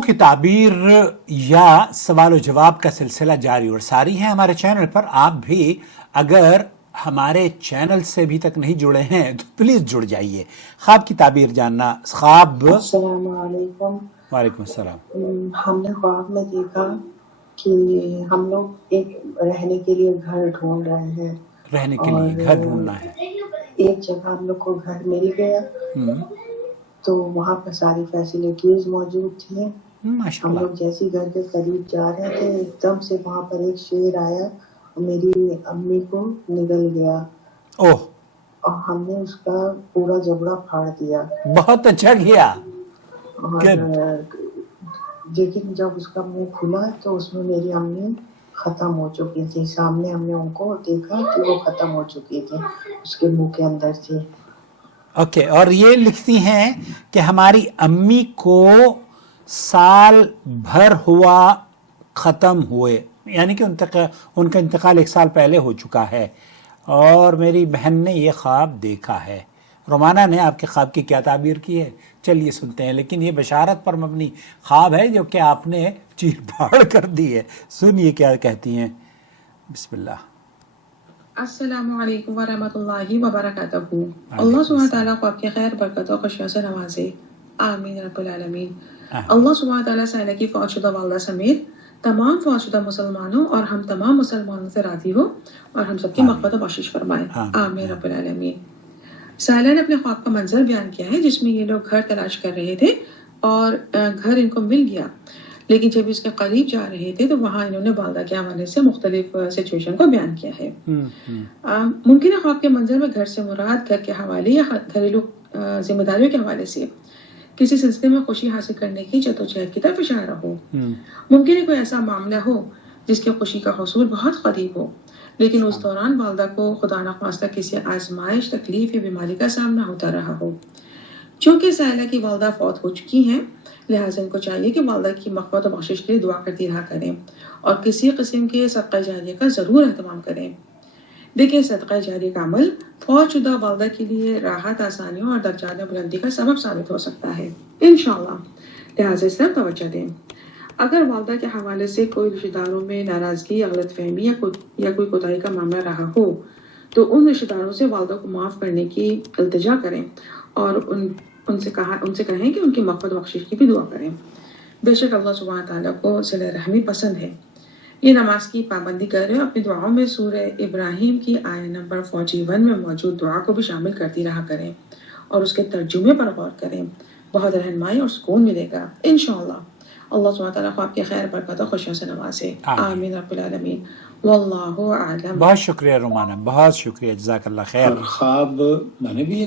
की ताबीर या सवाल व जवाब का सिलसिला जारी और सारी है हमारे चैनल पर। आप भी अगर हमारे चैनल से अभी तक नहीं जुड़े हैं तो प्लीज़ जुड़ जाइए। ख्वाब की ताबीर जानना। ख्वाब। अस्सलाम वालेकुम। वालेकुम अस्सलाम। हमने ख्वाब में देखा कि हम लोग एक रहने के लिए घर ढूंढ रहे हैं। रहने के लिए घर ढूंढना है। एक जगह हम लोग को घर मिल गया, तो वहाँ पर सारी फैसिलिटीज मौजूद थी। हम माशाल्लाह। लोग जैसी घर के करीब जा रहे थे, एकदम से वहाँ पर एक शेर आया और मेरी अम्मी को निगल गया। ओह, और हमने उसका पूरा जबड़ा फाड़ दिया। बहुत अच्छा किया। और लेकिन जब उसका मुंह खुला तो उसमें मेरी अम्मी खत्म हो चुकी थी। सामने हमने उनको देखा कि वो खत्म हो चुकी थी, उसके मुंह के अंदर से। ओके, और ये लिखती हैं कि हमारी अम्मी को साल भर हुआ ख़त्म हुए, यानी कि उनका इंतकाल 1 साल पहले हो चुका है और मेरी बहन ने ये ख्वाब देखा है। रोमाना ने आपके ख्वाब की क्या ताबीर की है, चलिए सुनते हैं। लेकिन ये बशारत पर मबनी ख्वाब है जो कि आपने चीर फाड़ कर दी है। सुनिए क्या कहती हैं। बिस्मिल्लाह। अस्सलामु अलैकुम वरहमतुल्लाहि वबरकातुहू। अल्लाह सुब्हानहू तआला को आपके खैर बरकत और खुशियों से नवाजे, आमीन रब्बुल आलमीन। अल्लाह सुब्हानहू तआला से की फौतशुदा वालिदा समेत तमाम फौतशुदा मुसलमानों और हम तमाम मुसलमानों से राज़ी हो और हम सबकी मग़फ़िरत और बख्शिश फरमाए, आमीन रब्बुल आलमीन। साइला ने अपने ख्वाब का मंजर बयान किया है जिसमें ये लोग घर तलाश कर रहे थे और घर इनको मिल गया, लेकिन जब इसके करीब जा रहे थे तो वहाँ इन्होंने वालिदा के हवाले से मुख्तलिफ सिचुएशन को बयान किया है। मुमकिन है ख्वाब के मंजर में घर से मुराद घर के हवाले या घरेलू जिम्मेदारियों के हवाले से किसी सिलसिले में खुशी हासिल करने की जद्दोजहद की तरफ इशारा हो। मुमकिन है कोई ऐसा मामला हो जिसके खुशी का हुसूल बहुत करीब हो, लेकिन उस दौरान वालिदा को खुदा न ख्वास्ता किसी आजमाइश, तकलीफ या बीमारी का सामना होता रहा हो। चूँकि साइला की वालिदा फौत हो चुकी हैं, लिहाजा इनको चाहिए कि वालिदा की मग़फ़िरत और बख्शिश के लिए दुआ करती रहा करें और किसी किस्म के सदक़ा जारिया का ज़रूर एहतमाम करें। देखिए, सदक़ा जारिया का अमल फौतशुदा वालिदा के लिए राहत, आसानियों और दर्जात में बुलंदी का सबब साबित हो सकता है इंशाअल्लाह। लिहाजा इस तरफ तवज्जो दें। अगर वालिदा के हवाले से कोई रिश्तेदारों में नाराज़गी या गलतफहमी या कोई कोताही का मामला रहा हो तो उन रिश्तेदारों से वालिदा को माफ़ करने की इल्तिजा करें और उनसे कहें कि उनकी मग़फ़िरत बख्शिश की भी दुआ करें। बेशक अल्लाह सुब्हानहू तआला को सिले रहमी पसंद है। ये नमाज की पाबंदी कर रहे हो, अपनी दुआओं में सूरह इब्राहिम की आयत नंबर 41 में मौजूद दुआ को भी शामिल करती रहा करें और उसके तर्जुमे पर गौर करें। बहुत रहनुमाई और सुकून मिलेगा इंशाअल्लाह। अल्लाह सुब्हानहू तआला को आपके खैर बरकत और खुशियों से नवाजे, आमीन रब्बिल आलमीन। वल्लाहु आलम। बहुत शुक्रिया रोमाना, बहुत शुक्रिया, जज़ाकल्लाह खैर। ख्वाब मैंने भी